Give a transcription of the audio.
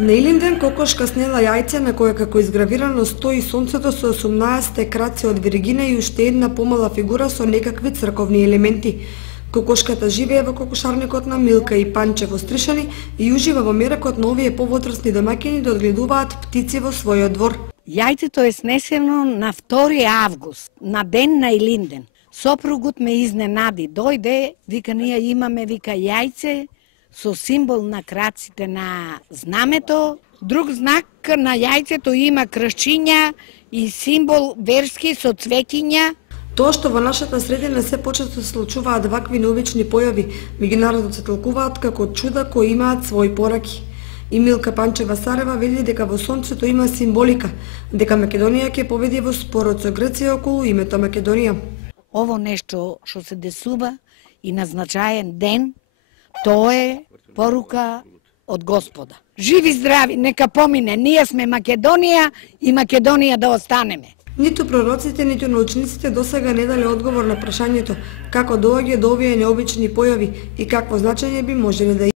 На Илинден кокошка снела јајце на кое како изгравирано стои сонцето со 18 краци од Виргина и уште една помала фигура со некакви црковни елементи. Кокошката живее во кокошарникот на Милка и Панче во Стришани и ужива во меракот на овие повотрсни домаќини да одгледуваат птици во својот двор. Јајцето е снесено на 2 август, на ден на Илинден. Сопругот ме изненади, дојде, вика ние имаме, вика јајце со символ на краците на знамето. Друг знак на јајцето има кршчиња и символ верски со цвеќиња. Тоа што во нашата средина се почесто се случуваат вакви необични појави, меѓународно се толкуваат како чуда кои имаат свои пораки. И Милка Панчева-Сарева вели дека во сонцето има символика, дека Македонија ќе победи во спорот со Грција околу името Македонија. Ово нешто што се десува и на значаен ден, тоа е порука од Господа. Живи здрави, нека помине, ние сме Македонија и Македонија да останеме. Ниту пророците, ниту научниците досега не дале одговор на прашањето како доаѓа до овие необични појави и какво значење би можеле да